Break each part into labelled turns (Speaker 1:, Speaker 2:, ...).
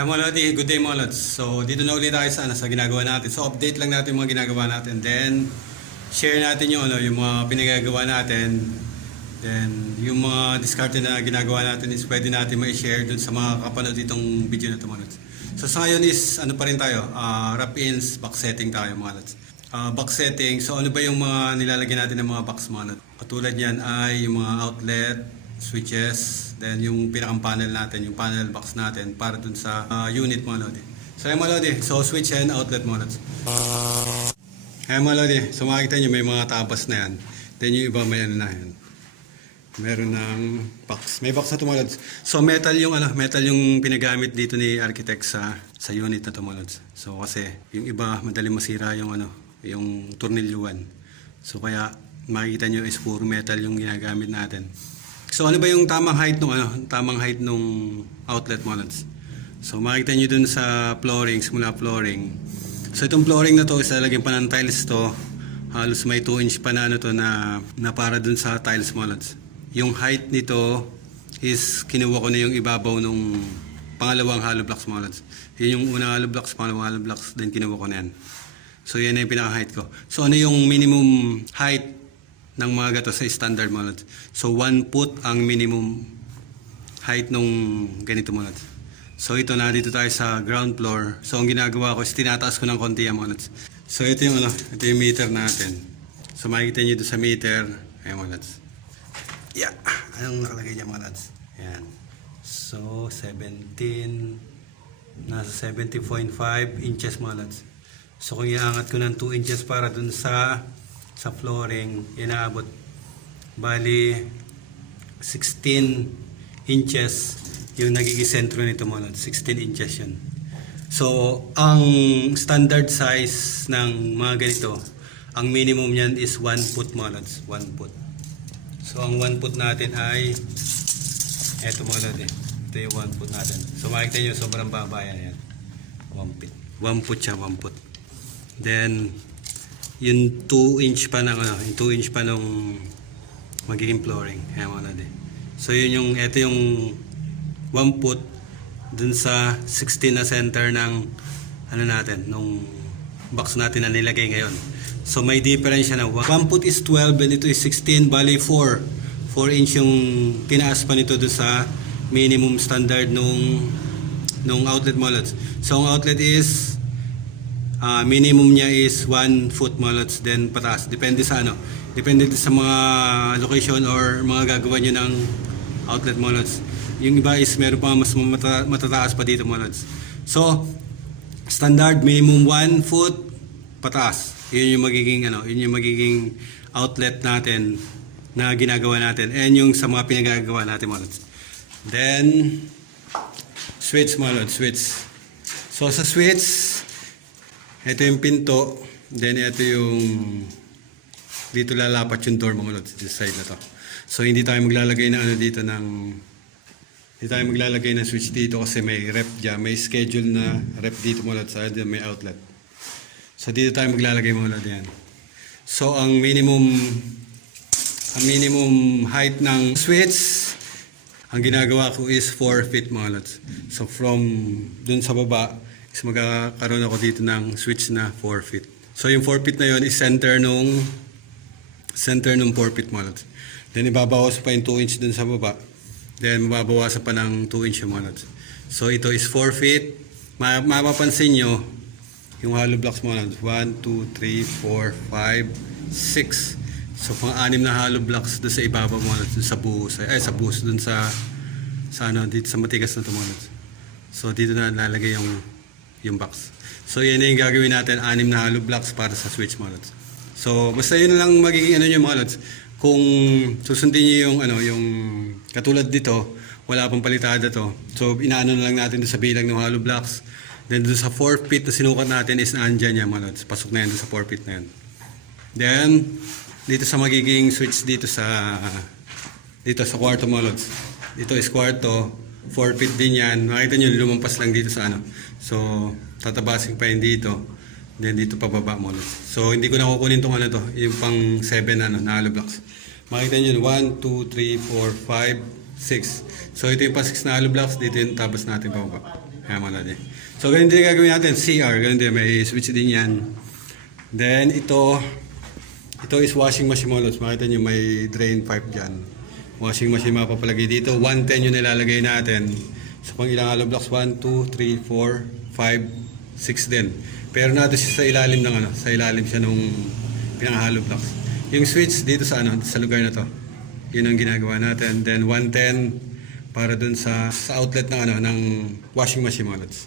Speaker 1: Hi mga Lodi, good day mga Lods. So dito na ulit tayo sa, ano, sa ginagawa natin. So update lang natin yung mga ginagawa natin. Then share natin yung, ano, yung mga pinagagawa natin. Then yung mga discard na ginagawa natin is pwede natin ma-share dun sa mga kapanood itong video na ito mga Lods. So sa ngayon is ano pa rin tayo, uh, wrap-ins, box setting tayo mga Lods. Ah, box setting, so ano ba yung mga nilalagyan natin ng mga box mga Lods? Katulad yan ay yung mga outlet, switches, then yung pinakang panel natin, yung panel box natin para dun sa ah, unit mga lodi. So yung mga lodi, so switch and outlet mga lodi. Ayan mga lodi, so makikita nyo may mga tapas na yan. Then yung iba may ano na yan. Meron ng box. May box na lods. So metal yung ano, metal yung pinagamit dito ni architect sa sa unit na lods. So kasi yung iba madaling masira yung ano, yung tornilyuan. So kaya makikita nyo is puro metal yung ginagamit natin. So ano ba yung tamang height nung ano, tamang height nung outlet mga lods? So makikita nyo dun sa flooring, simula flooring. So itong flooring na to, isa lagyan pa ng tiles to. Halos may 2 inch pa na ano to na, na para dun sa tiles mga lods. Yung height nito is kinuha ko na yung ibabaw nung pangalawang hollow blocks mga lods. Yun yung unang hollow blocks, pangalawang hollow blocks, then kinuha ko na yan. So yan na yung pinaka-height ko. So ano yung minimum height ng mga gato sa standard mga lods? So 1 foot ang minimum height nung ganito mga lods. So ito na dito tayo sa ground floor. So ang ginagawa ko is tinataas ko ng konti ang mga lods. So ito yung ano, ito yung meter natin. So makikita niyo doon sa meter, ayan mga lods. Yeah, anong nakalagay niya mga lads? Ayan. So, 17, nasa 70.5 inches mga lads. So, kung iangat ko ng 2 inches para dun sa sa flooring, inaabot. Bali, 16 inches yung nagiging sentro nito mga lads. 16 inches yun. So, ang standard size ng mga ganito, ang minimum niyan is 1 foot mga lads. 1 foot. So ang one foot natin ay eto mga lodi. Ito yung one foot natin. So makikita nyo sobrang baba yan. yan. One foot. One foot siya, one foot. Then yung 2 inch pa ng ano, yung 2 inch pa nung magiging flooring. Ayan mga lodi. So yun yung, eto yung one foot dun sa 16 na center ng ano natin, nung box natin na nilagay ngayon. So may difference siya na 1 foot is 12 and ito is 16 bali 4. 4 inch yung tinaas pa nito doon sa minimum standard nung nung outlet mullets. So ang outlet is ah, minimum niya is 1 foot mullets then pataas. Depende sa ano. Depende sa mga location or mga gagawa niyo ng outlet mullets. Yung iba is meron pa mas mata- matataas pa dito mullets. So standard minimum 1 foot pataas. Yun yung magiging ano, yun yung magiging outlet natin na ginagawa natin. And yung sa mga pinagagawa natin lods. Then switch lods, switch. So sa switch, ito yung pinto, then ito yung dito lalapat yung door mga lods, this side na to. So hindi tayo maglalagay ng ano dito ng hindi tayo maglalagay ng switch dito kasi may rep dyan, may schedule na rep dito mga lods, ah, may outlet. So dito tayo maglalagay mga lodi yan. So ang minimum ang minimum height ng switch ang ginagawa ko is 4 feet mga lods. So from dun sa baba is magkakaroon ako dito ng switch na 4 feet. So yung 4 feet na yon is center nung center nung 4 feet mga lods. Then ibabawas pa yung 2 inch dun sa baba. Then mababawasan pa ng 2 inch yung mga lods. So ito is 4 feet. Ma mapapansin nyo, yung hollow blocks mo lang. 1, 2, 3, 4, 5, 6. So pang-anim na hollow blocks doon sa ibabaw mo dun sa buhos. Ay, sa buhos doon sa sa ano, dito sa matigas na tumunod. So dito na lalagay yung yung box. So yan na yung gagawin natin, anim na hollow blocks para sa switch mga lods. So basta yun lang magiging ano nyo mga lods. Kung susundin nyo yung ano, yung katulad dito, wala pang palitada to. So inaano na lang natin sa bilang ng hollow blocks. Then doon sa 4 feet na sinukat natin is nandyan yan mga lods. Pasok na yan sa 4 feet na yan. Then, dito sa magiging switch dito sa dito sa kwarto mga lods. Dito is kwarto. 4 feet din yan. Makita nyo, lumampas lang dito sa ano. So, tatabasin pa yun dito. Then dito pababa mo lods. So, hindi ko na kukunin tong ano to. Yung pang 7 ano, na hollow blocks. Makita nyo, 1, 2, 3, 4, 5, 6. So ito yung pa 6 na hollow blocks, dito yung tapos natin pababa. Kaya mga lodi. So ganun din gagawin natin, CR, ganun din, may switch din yan. Then ito, ito is washing machine mga lods. Makita nyo may drain pipe dyan. Washing machine mapapalagay dito. 110 yung nilalagay natin. So pang ilang hollow blocks? 1, 2, 3, 4, 5, 6 din. Pero nato siya sa ilalim ng ano, sa ilalim siya nung pinaka hollow blocks. Yung switch dito sa ano, sa lugar na to. Yun ang ginagawa natin. Then 110 para dun sa sa outlet ng ano ng washing machine mga lods.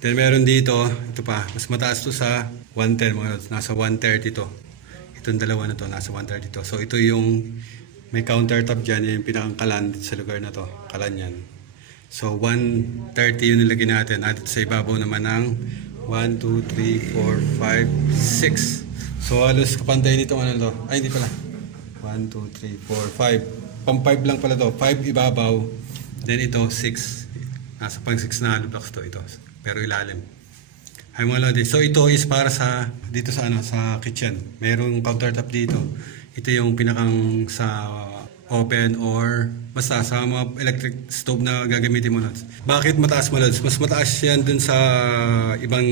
Speaker 1: Then meron dito, ito pa, mas mataas to sa 110 mga lods. Nasa 130 to. Itong dalawa na to, nasa 130 to. So ito yung may countertop dyan, yung pinakang kalan sa lugar na to. Kalan yan. So 130 yung nilagay natin. At sa ibabaw naman ng 1, 2, 3, 4, 5, 6. So halos kapantay nito ano to. Ay hindi pala. 1, 2, 3, 4, 5. Pang 5 lang pala to. 5 ibabaw. Then ito 6. Nasa pang 6 na blocks to ito. Pero ilalim. Ay mga lodi. So ito is para sa dito sa ano sa kitchen. Merong countertop dito. Ito yung pinakang sa open or basta sa mga electric stove na gagamitin mo lods. Bakit mataas mo lods? Mas mataas yan dun sa ibang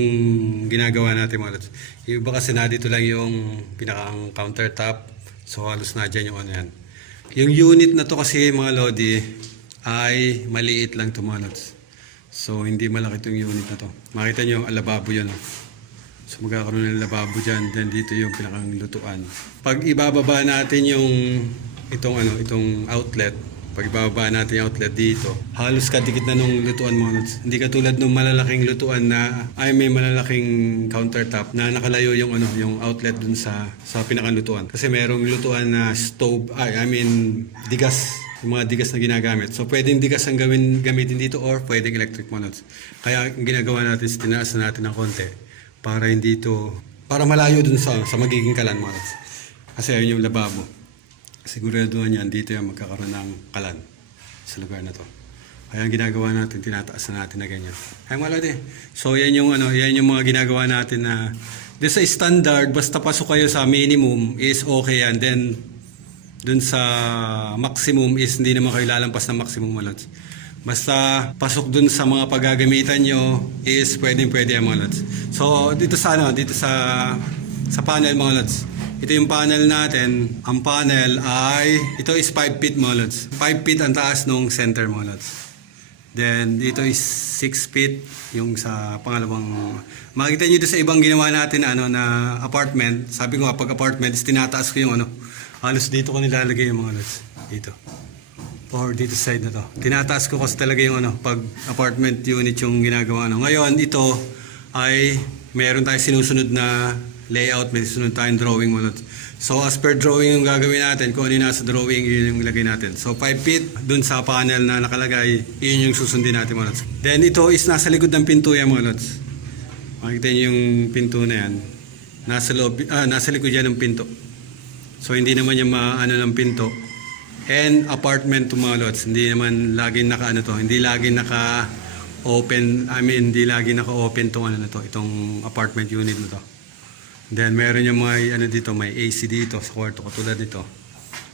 Speaker 1: ginagawa natin mga lods. Yung iba kasi na dito lang yung pinakang countertop. So halos na dyan yung ano yan. Yung unit na to kasi mga lodi ay maliit lang to mga lods. So, hindi malaki itong unit na to. Makita nyo, ang lababo yan. Oh. So, magkakaroon ng lababo dyan. Then, dito yung pinakang lutuan. Pag ibababa natin yung itong ano, itong outlet, pag ibababa natin yung outlet dito, halos kadikit na nung lutuan mo. Hindi katulad nung malalaking lutuan na ay may malalaking countertop na nakalayo yung ano, yung outlet dun sa sa pinakang lutuan. Kasi merong lutuan na stove, ay I mean digas yung mga digas na ginagamit. So, pwedeng digas ang gawin, gamitin dito or pwedeng electric monods. Kaya, ang ginagawa natin tinaas na natin ng konti para hindi to, para malayo dun sa, sa magiging kalan monods. Kasi ayun yung lababo. Siguraduhan yan, dito yung magkakaroon ng kalan sa lugar na to. Kaya ang ginagawa natin, tinataas na natin na ganyan. Ay mga lodi. So yan yung ano, yan yung mga ginagawa natin na doon sa standard, basta pasok kayo sa minimum is okay yan. Then dun sa maximum is hindi naman kayo lalampas ng maximum mga lods. Basta pasok dun sa mga paggagamitan nyo is pwedeng pwede ang mga lods. So dito sa ano, dito sa sa panel mga lods. Ito yung panel natin. Ang panel ay ito is 5 feet mga lods. 5 feet ang taas nung center mga lods. Then dito is 6 feet yung sa pangalawang makikita niyo dito sa ibang ginawa natin na ano na apartment. Sabi ko pag apartment is tinataas ko yung ano halos dito ko nilalagay yung mga lods. Dito. Or dito sa side na to. Tinataas ko kasi talaga yung ano, pag apartment unit yung ginagawa. Ano. Ngayon, ito ay meron tayong sinusunod na layout, may sinusunod tayong drawing lods. So as per drawing yung gagawin natin, kung ano yung nasa drawing, yun yung ilagay natin. So 5 feet, dun sa panel na nakalagay, yun yung susundin natin mga lods. Then ito is nasa likod ng pinto yan mga lods. Makikita niyo yung pinto na yan. Nasa, loob, ah, nasa likod yan ng pinto. So hindi naman yung maano ng pinto. And apartment to mga lots. Hindi naman laging naka ano to. Hindi laging naka open. I mean, hindi laging naka open tong ano na to. Itong apartment unit na to. Then meron yung mga ano dito. May AC dito sa kwarto. Katulad nito.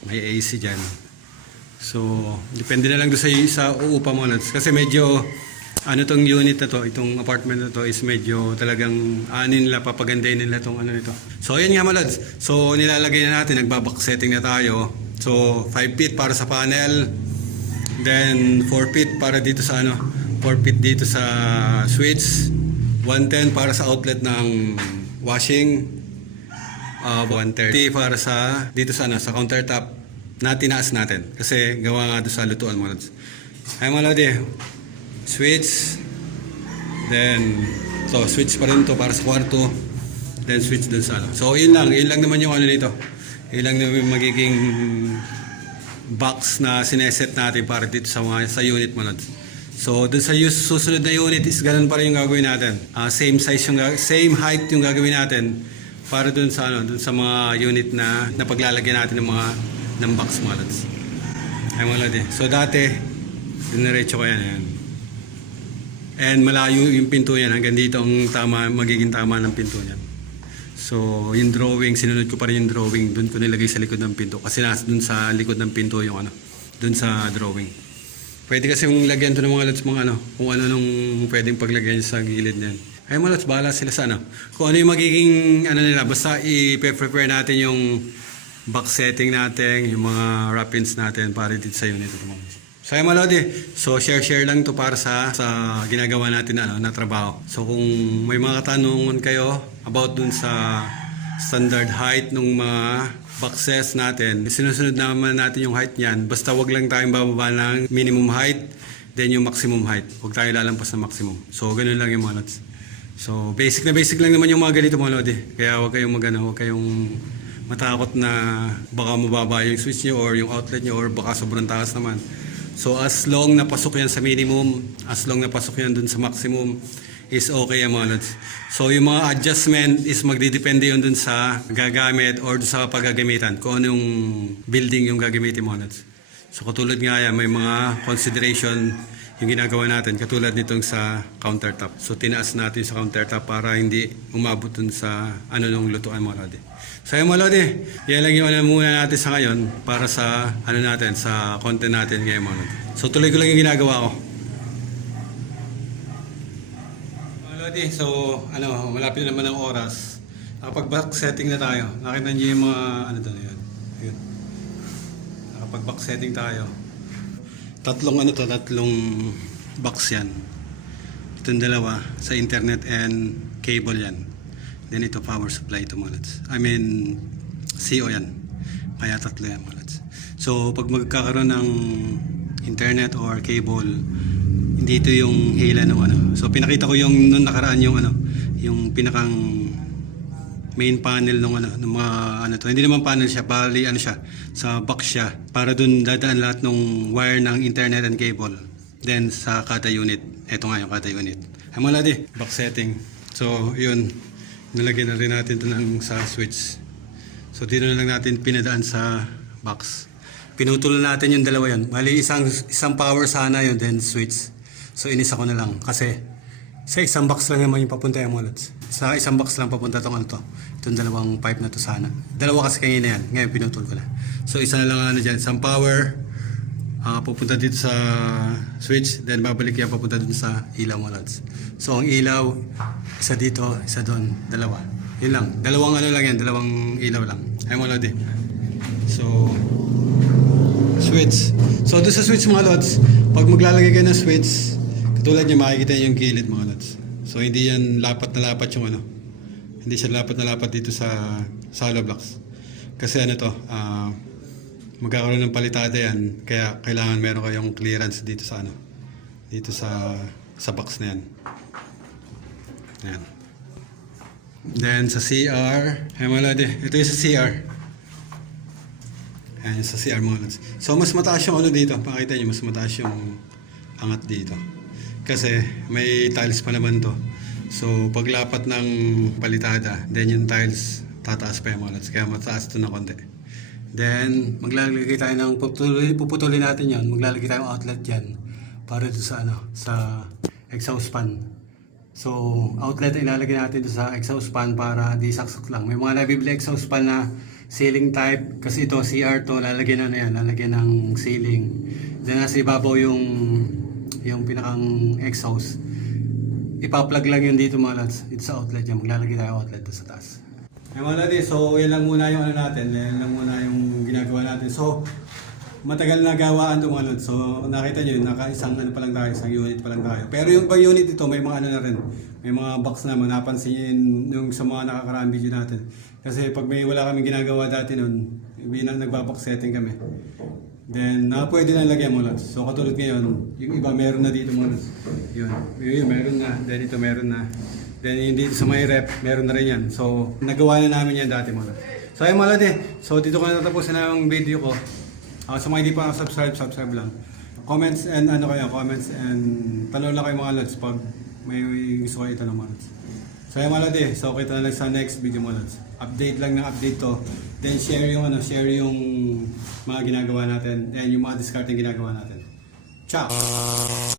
Speaker 1: May AC dyan. So, depende na lang doon sa, sa uupa mo lots. Kasi medyo ano tong unit na to, itong apartment na to is medyo talagang anin nila, papagandahin nila tong ano nito. So ayun nga malads. So nilalagay na natin, nagbaback setting na tayo. So 5 feet para sa panel. Then 4 feet para dito sa ano, 4 feet dito sa switch. 110 para sa outlet ng washing. Uh, 130 para sa dito sa ano, sa countertop na tinaas natin. Kasi gawa nga doon sa lutuan mo. Ay mga lodi, switch then so switch pa rin to para sa kwarto then switch dun sa ano so yun lang yun lang naman yung ano nito yun lang naman yung magiging box na sineset natin para dito sa mga sa unit mo lods. so dun sa susunod na unit is ganun pa rin yung gagawin natin Ah, same size yung same height yung gagawin natin para dun sa ano dun sa mga unit na napaglalagyan natin ng mga ng box mga lods. ay mga lodi so dati diniretso ko yan yan And malayo yung pinto niyan. Hanggang dito ang tama, magiging tama ng pinto niyan. So, yung drawing, sinunod ko pa rin yung drawing. Doon ko nilagay sa likod ng pinto. Kasi nasa doon sa likod ng pinto yung ano. Doon sa drawing. Pwede kasi yung lagyan to ng mga lods mga ano, kung ano nung pwedeng paglagyan sa gilid niyan. Ay mga lods, bahala sila sa ano. Kung ano yung magiging ano nila, basta i-prepare natin yung box setting natin, yung mga wrappings natin para dito sa unit. So ay mga lodi, so share-share lang to para sa sa ginagawa natin na, ano, na trabaho. So kung may mga katanungan kayo about dun sa standard height ng mga boxes natin, sinusunod naman natin yung height niyan. Basta wag lang tayong bababa ng minimum height, then yung maximum height. Huwag tayo lalampas ng maximum. So ganun lang yung mga lods. So basic na basic lang naman yung mga ganito mga lodi. Kaya huwag kayong magano, huwag kayong matakot na baka mababa yung switch nyo or yung outlet nyo or baka sobrang taas naman. So as long na pasok yan sa minimum, as long na pasok yan dun sa maximum, is okay yan mga lods. So yung mga adjustment is magdidepende yun dun sa gagamit or dun sa paggagamitan. Kung anong building yung gagamitin mga lods. So katulad nga yan, may mga consideration yung ginagawa natin katulad nitong sa countertop. So tinaas natin sa countertop para hindi umabot dun sa ano nung lutuan mga lodi. So yung mga lodi, yan lang yung ano muna natin sa ngayon para sa ano natin, sa content natin ngayon mga lodi. So tuloy ko lang yung ginagawa ko. Lodi, so ano, malapit na naman ang oras. Nakapag-back setting na tayo. Nakita niyo yung mga ano doon yun. Yun. Nakapag-back setting tayo. Tatlong ano to, tatlong box yan. Itong dalawa sa internet and cable yan. Then ito power supply ito mga lads. I mean, CO yan. Kaya tatlo yan mga lads. So pag magkakaroon ng internet or cable, hindi ito yung hila ng ano. So pinakita ko yung nung nakaraan yung ano, yung pinakang main panel ng ano ng mga ano to. Hindi naman panel siya, bali ano siya, sa box siya para dun dadaan lahat ng wire ng internet and cable. Then sa kada unit, eto nga yung kada unit. Ay mga ladi, box setting. So yun, nalagyan na rin natin to ng sa switch. So dito na lang natin pinadaan sa box. Pinutol na natin yung dalawa yun. Bali isang isang power sana yun then switch. So inisa ko na lang kasi sa isang box lang naman yung papunta yung mulots. Sa isang box lang papunta tong ano to. Itong dalawang pipe na to sana. Dalawa kasi kanina yan. Ngayon pinutol ko na. So isa na lang ano dyan. Isang power. ah pupunta dito sa switch. Then babalik yan papunta dun sa ilaw mulots. So ang ilaw, isa dito, isa doon. Dalawa. Yun lang. Dalawang ano lang yan. Dalawang ilaw lang. Ay mga lodi. So, switch. So doon sa switch mga lods, pag maglalagay kayo ng switch, katulad niya makikita yung gilid mga lods. So hindi yan lapat na lapat yung ano. Hindi siya lapat na lapat dito sa sa blocks. Kasi ano to, ah magkakaroon ng palitada yan. Kaya kailangan meron kayong clearance dito sa ano. Dito sa sa box na yan. Yan. Then sa CR, ay mga lodi, ito yung sa CR. Ayan sa CR mga lods. So mas mataas yung ano dito. Pakita nyo, mas mataas yung angat dito. Kasi may tiles pa naman to. So paglapat ng palitada, then yung tiles tataas pa yung lods. Kaya mataas ito na konti. Then maglalagay tayo ng puputulin, puputulin natin yon. Maglalagay tayo ng outlet dyan para dito sa ano, sa exhaust fan. So, outlet ay ilalagay natin doon sa exhaust fan para di saksak lang. May mga nabibili exhaust fan na ceiling type kasi ito CR to lalagyan na ano yan, lalagyan ng ceiling. Then nasa ibabaw yung yung pinakang exhaust. Ipa-plug lang yun dito mga lads. Dito sa outlet yan. Maglalagay tayo outlet doon sa taas. Ay mga lads, so yan lang muna yung ano natin. Yan lang muna yung ginagawa natin. So, matagal na gawaan ito mga lods. So nakita nyo, naka isang ano pa lang tayo, isang unit pa lang tayo. Pero yung pa unit ito, may mga ano na rin. May mga box naman, napansin nyo yun yung sa mga nakakaraang video natin. Kasi pag may wala kami ginagawa dati nun, bilang nagbabox setting kami. Then, na pwede na lagyan mo lods. So katulad ngayon, yung iba meron na dito lods. Yun, yun, meron na. Then ito meron na. Then yung dito sa may rep, meron na rin yan. So, nagawa na namin yan dati lods. So ayun mga eh. So dito ko na tatapusin na yung video ko. Ah, sa mga hindi pa subscribe, subscribe lang. Comments and ano kayo, comments and tanong lang kayo mga lods pag may gusto kayo itanong mga. So ayun mga eh, so kita na lang sa next video mga lods. Update lang ng update to. Then share yung ano, share yung mga ginagawa natin and yung mga discarding ginagawa natin. Ciao!